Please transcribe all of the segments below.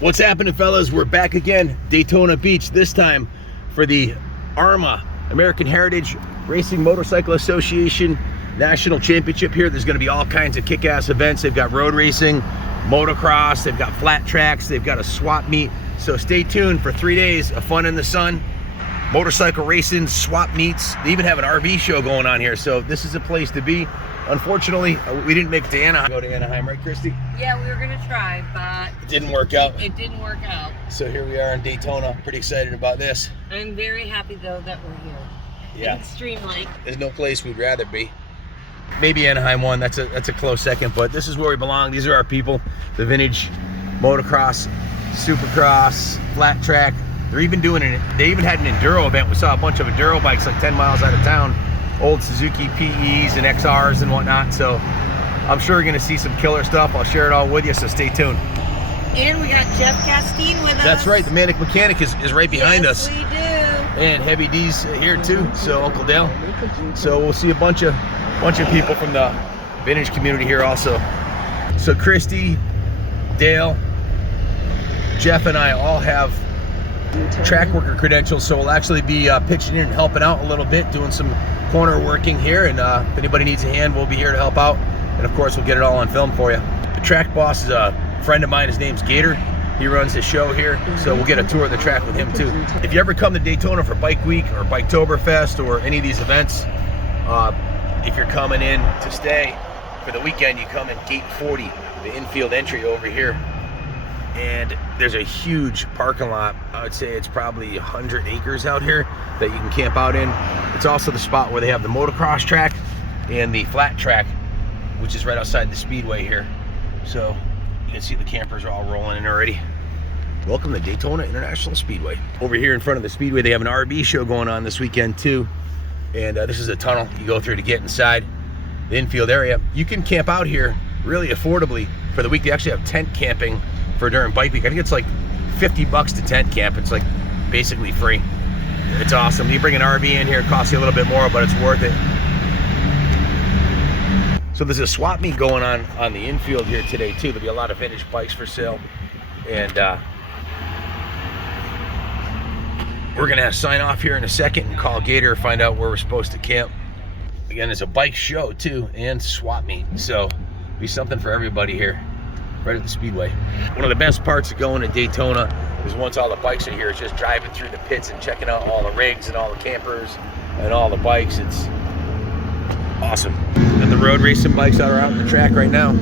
What's happening, fellas? We're back again, Daytona Beach, this time for the Ahrma American Heritage Racing Motorcycle Association National Championship here. There's going to be all kinds of kick-ass events. They've got road racing, motocross, they've got flat tracks, they've got a swap meet. So stay tuned for 3 days of fun in the sun, motorcycle racing, swap meets. They even have an RV show going on here, so this is a place to be. Unfortunately, we didn't make it to Anaheim. Go to Anaheim, right, Christy? Yeah, we were gonna try, but it didn't work out. It didn't work out. So here we are in Daytona. Pretty excited about this. I'm very happy though that we're here. Yeah. Extreme Lake. There's no place we'd rather be. Maybe Anaheim won. That's a close second, but this is where we belong. These are our people. The vintage motocross, supercross, flat track. They're even doing it. They even had an enduro event. We saw a bunch of enduro bikes like 10 miles out of town. Old Suzuki PEs and XRs and whatnot. So I'm sure you're gonna see some killer stuff. I'll share it all with you, so stay tuned. And we got Jeff Castine with us. That's right, the Manic Mechanic is right behind us. Yes, we do. And Heavy D's here too, so Uncle Dale. So we'll see a bunch of people from the vintage community here also. So Christy, Dale, Jeff and I all have track worker credentials, so we'll actually be pitching in and helping out a little bit, doing some corner working here, and if anybody needs a hand, we'll be here to help out, and of course we'll get it all on film for you. The track boss is a friend of mine. His name's Gator. He runs his show here, so we'll get a tour of the track with him too. If you ever come to Daytona for Bike Week or Biketoberfest or any of these events, if you're coming in to stay for the weekend, you come in gate 40, the infield entry over here, and there's a huge parking lot. I would say it's probably 100 acres out here that you can camp out in. It's also the spot where they have the motocross track and the flat track, which is right outside the Speedway here. So you can see the campers are all rolling in already. Welcome to Daytona International Speedway. Over here in front of the Speedway, they have an RV show going on this weekend too. And this is a tunnel you go through to get inside the infield area. You can camp out here really affordably for the week. They actually have tent camping for during Bike Week. I think it's like 50 bucks to tent camp. It's like basically free. It's awesome. You bring an RV in here, it costs you a little bit more, but it's worth it. So there's a swap meet going on the infield here today too. There'll be a lot of vintage bikes for sale, and we're gonna sign off here in a second and call Gator, find out where we're supposed to camp. Again, there's a bike show too and swap meet, so be something for everybody here right at the Speedway. One of the best parts of going to Daytona is once all the bikes are here, it's just driving through the pits and checking out all the rigs and all the campers and all the bikes. It's awesome. And the road racing bikes that are out on the track right now.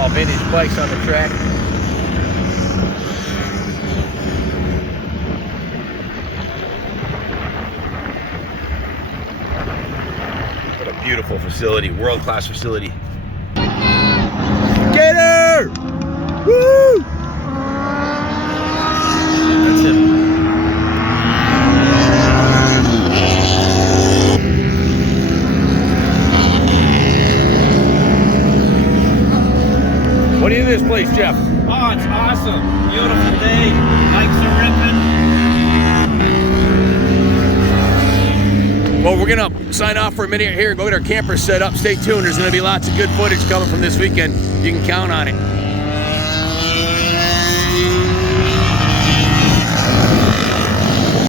All vintage bikes on the track. What a beautiful facility, world-class facility. Gator! Woo! That's him. What do you think of this place, Jeff? Oh, it's awesome. Beautiful day. Bikes are ripping. Well, we're gonna sign off for a minute here, go get our campers set up. Stay tuned, there's gonna be lots of good footage coming from this weekend. You can count on it.